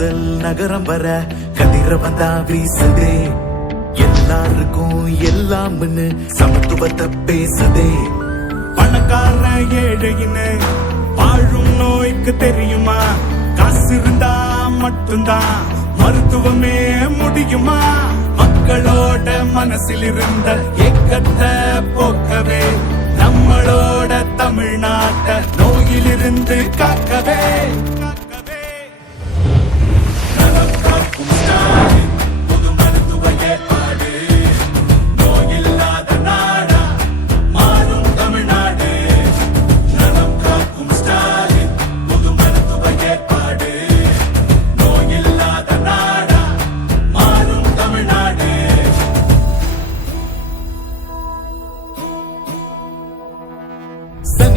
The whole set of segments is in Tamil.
முதல் நகரம் வர கதிர வந்தா வீசுதே எல்லாருக்கும் எல்லாம்னு சமத்துவத்தை பேசுதே பணக்கார ஏழையின் வாழும் நோய்க்கு தெரியுமா காசு இருந்தா மட்டும்தான் மருத்துவமே முடியுமா மக்களோட மனசில் இருந்த ஏக்கத்தை போக்கவே நம்மளோட தமிழ்நாட்டை நோயிலிருந்து காக்கவே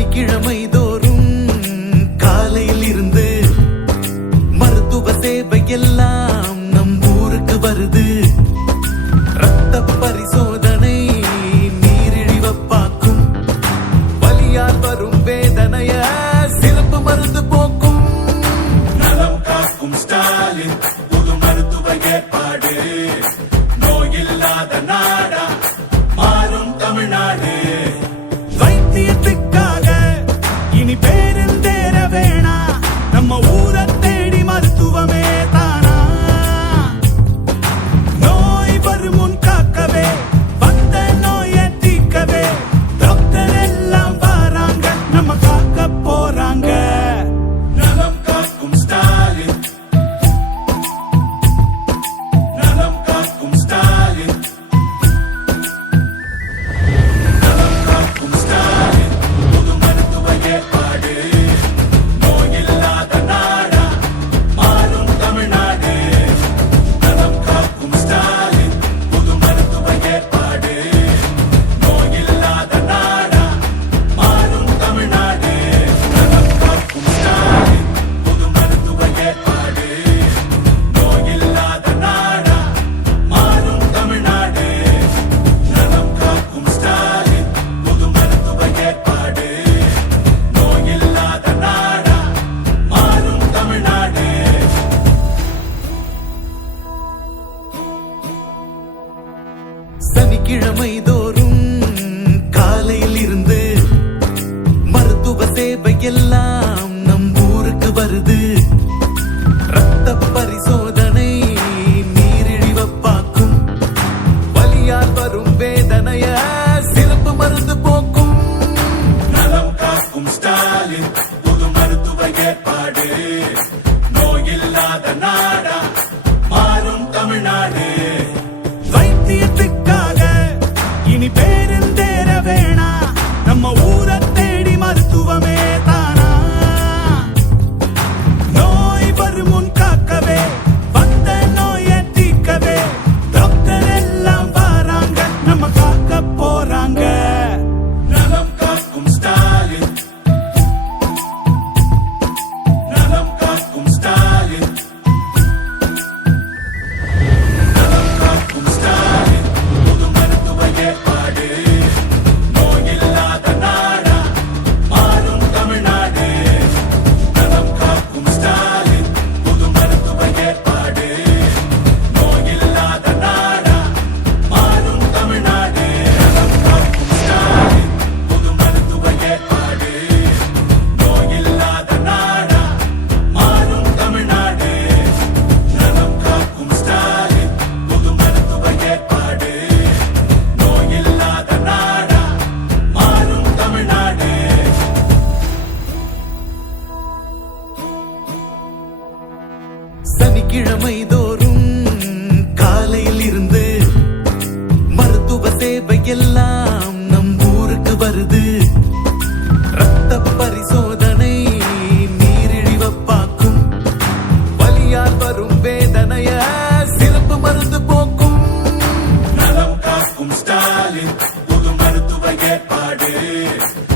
சனிக்கிழமை தோறும் காலையில் இருந்து மருத்துவ சேவை எல்லாம் நம் ஊருக்கு வருது ரத்த பரிசோதனை நீரிழிவப்பாக்கும் வலியால் வரும் வேதனைய சிறப்பு மருந்து போக்கும் நலம் காக்கும் ஸ்டாலின் புது மருத்துவ ஏற்பாடு நோயில்லாத நாள் marituva meta Thanks. Hey.